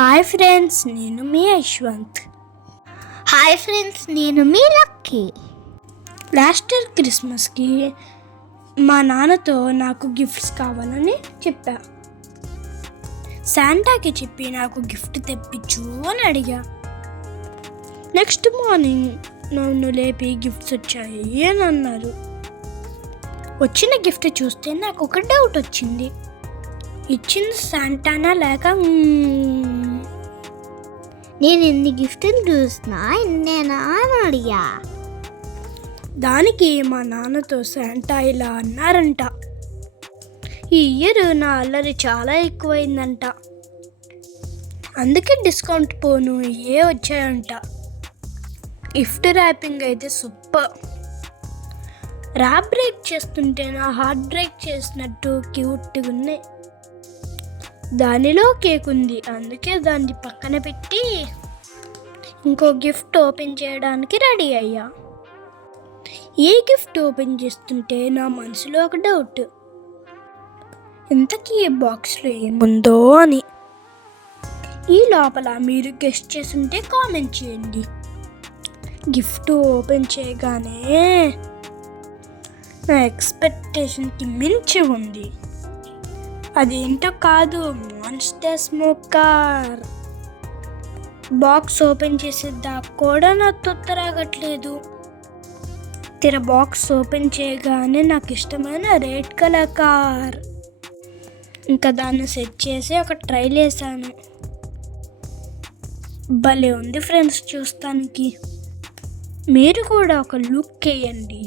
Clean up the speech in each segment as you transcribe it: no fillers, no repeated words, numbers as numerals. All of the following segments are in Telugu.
హాయ్ ఫ్రెండ్స్, నేను మీ యశ్వంత్. హాయ్ ఫ్రెండ్స్, నేను మీ లక్కీ. లాస్ట్ ఇయర్ క్రిస్మస్కి మా నాన్నతో నాకు గిఫ్ట్స్ కావాలని చెప్పా. శాంటాకి చెప్పి నాకు గిఫ్ట్ తెప్పించు అని అడిగా. నెక్స్ట్ మార్నింగ్ నన్ను లేపి గిఫ్ట్స్ వచ్చాయి అని అన్నారు. వచ్చిన గిఫ్ట్ చూస్తే నాకు ఒక డౌట్ వచ్చింది. ఇచ్చింది శాంటానా లేక నేను ఎన్ని గిఫ్ట్లు చూసినా ఎన్నేనా అని అడిగా. దానికి మా నాన్నతో శాంటా ఇలా అన్నారంట, ఈ ఇయర్ నా అల్లరి చాలా ఎక్కువైందంట, అందుకే డిస్కౌంట్ పోను వచ్చాయంట. గిఫ్ట్ ర్యాపింగ్ అయితే సూపర్. ర్యాప్ బ్రేక్ చేస్తుంటే నా హార్ట్ బ్రేక్ చేసినట్టు క్యూట్గా ఉన్నాయి. దానిలో కేక్ ఉంది, అందుకే దాన్ని పక్కన పెట్టి ఇంకో గిఫ్ట్ ఓపెన్ చేయడానికి రెడీ అయ్యా. ఏ గిఫ్ట్ ఓపెన్ చేస్తుంటే నా మనసులో ఒక డౌట్, ఇంతకీ ఈ బాక్స్లో ఏముందో అని. ఈ లోపల మీరు గెస్ట్ చేస్తుంటే కామెంట్ చేయండి. గిఫ్ట్ ఓపెన్ చేయగానే నా ఎక్స్పెక్టేషన్కి మించి ఉంది. అదేంటో కాదు, మాన్స్టర్ స్మోకర్. బాక్స్ ఓపెన్ చేసేదాకా కూడా నా తొత్తరాగట్లేదు. బాక్స్ ఓపెన్ చేయగానే నాకు ఇష్టమైన రెడ్ కలర్ కార్. ఇంకా దాన్ని సెట్ చేసి ఒక ట్రైల్ వేసాను. భలే ఉంది ఫ్రెండ్స్ చూస్తానికి. మీరు కూడా ఒక లుక్ వేయండి.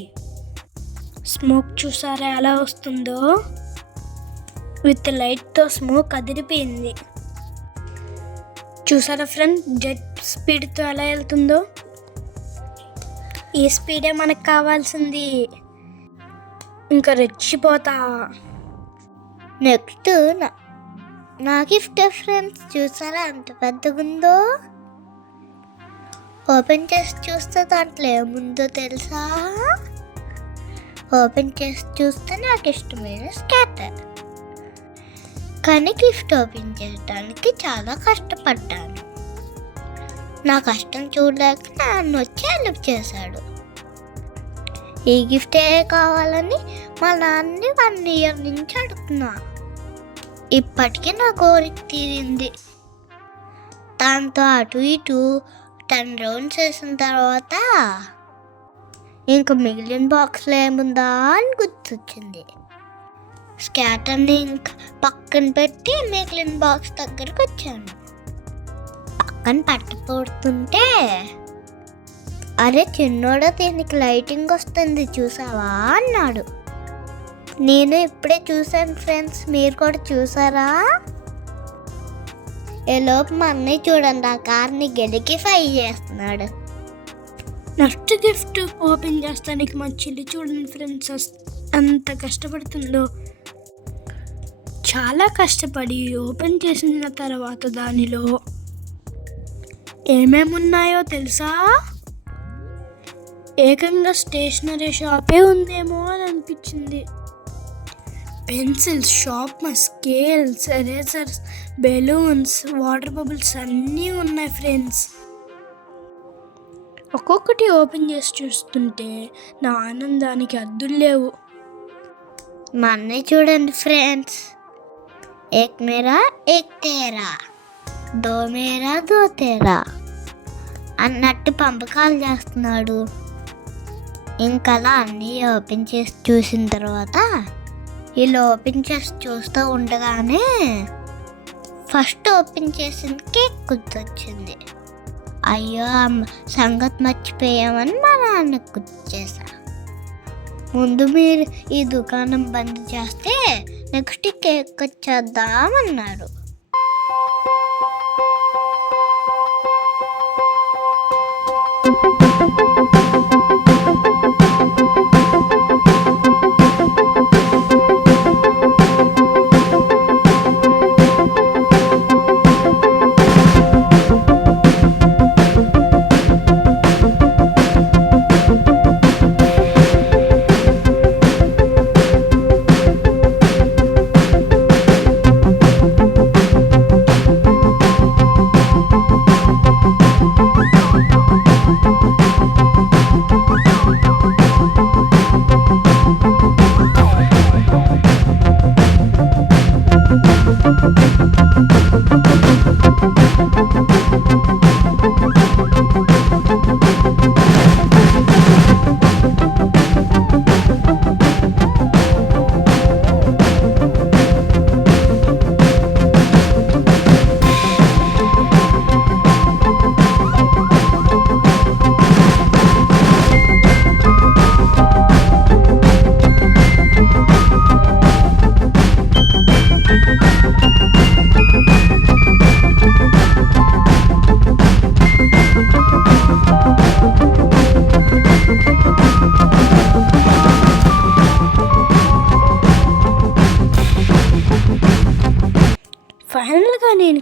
స్మోక్ చూసారా ఎలా వస్తుందో? విత్ లైట్తో స్మోక్ అదిరిపోయింది. చూసారా ఫ్రెండ్ జెట్ స్పీడ్తో ఎలా వెళ్తుందో? ఈ స్పీడే మనకు కావాల్సింది. ఇంకా రెచ్చిపోతా. నెక్స్ట్ నా గిఫ్ట్ ఫ్రెండ్స్ చూసారా ఎంత పెద్దగా ఉందో? ఓపెన్ చేసి చూస్తే దాంట్లో ఏముందో తెలుసా? ఓపెన్ చేసి చూస్తే నాకు ఇష్టమైన స్కేటర్. కానీ గిఫ్ట్ ఓపెన్ చేయడానికి చాలా కష్టపడ్డాను. నా కష్టం చూడలేక నన్ను వచ్చి హెల్ప్ చేశాడు. ఈ గిఫ్ట్ కావాలని మా నాన్నని 1 year నుంచి అడుగుతున్నా. ఇప్పటికీ నా కోరిక తీరింది. దాంతో అటు ఇటు 10 rounds వేసిన తర్వాత ఇంకా మిగిలిన బాక్స్లో ఏముందా అని గుర్తొచ్చింది. స్కాటర్ని ఇంకా పక్కన పెట్టి మిగిలిన బాక్స్ దగ్గరకు వచ్చాను. పక్కన పట్టుపోతుంటే, అరే చిన్నోడా దీనికి లైటింగ్ వస్తుంది చూసావా అన్నాడు. నేను ఇప్పుడే చూసాను ఫ్రెండ్స్, మీరు కూడా చూసారా? ఈలోపు మా అన్నయ్య చూడండి ఆ కార్ని గెలికి ఫ్రై చేస్తున్నాడు. నెక్స్ట్ గిఫ్ట్ ఓపెన్ చేస్తానికి మా చెల్లి చూడండి ఫ్రెండ్స్ ఎంత కష్టపడుతుందో. చాలా కష్టపడి ఓపెన్ చేసిన తర్వాత దానిలో ఏమేమి ఉన్నాయో తెలుసా? ఏకంగా స్టేషనరీ షాపే ఉందేమో అని అనిపించింది. Pencils, sharpener, scales, erasers, balloons, water bubbles అన్నీ ఉన్నాయి ఫ్రెండ్స్. ఒక్కొక్కటి ఓపెన్ చేసి చూస్తుంటే నా ఆనందానికి అద్దులు లేవు. మా అన్నయ్య చూడండి ఫ్రెండ్స్, ఏక్ మేరా ఏక్ తేరా, దో మేరా దో తేరా అన్నట్టు పంపకాలు చేస్తున్నాడు. ఇంకలా అన్నీ ఓపెన్ చేసి చూసిన తర్వాత వీళ్ళు ఓపెన్ చేసి చూస్తూ ఉండగానే ఫస్ట్ ఓపెన్ చేసిన కేక్ గుర్తొచ్చింది. అయ్యో సంగతి మర్చిపోయామని మా నాన్నకు గుర్తు చేశా. ముందు మీరు ఈ దుకాణం బంద్ చేస్తే నెక్స్ట్ కేక్ వచ్చేద్దామన్నారు.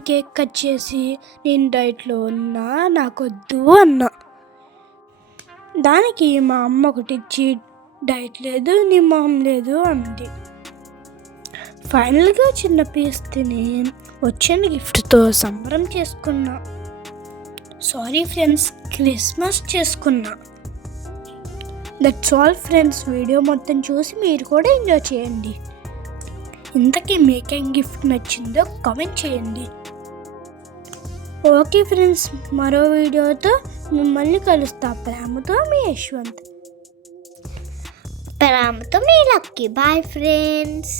కేక్ కట్ చేసి నేను డైట్లో ఉన్నా నాకొద్దు అన్నా. దానికి మా అమ్మ ఒకటి ఇచ్చి డైట్ లేదు నీ మొహం లేదు అంది. ఫైనల్గా చిన్న పీస్ తిని వచ్చిన గిఫ్ట్తో సంబరం చేసుకున్నా. సారీ ఫ్రెండ్స్, క్రిస్మస్ చేసుకున్నా. That's all friends. వీడియో మొత్తం చూసి మీరు కూడా ఎంజాయ్ చేయండి. ఇంతకీ మీకేం గిఫ్ట్ నచ్చిందో కామెంట్ చేయండి. ఓకే ఫ్రెండ్స్, మరో వీడియోతో మిమ్మల్ని కలుస్తా. ప్రేమతో మీ యశ్వంత్. ప్రేమతో మీ లక్కీ. Bye friends.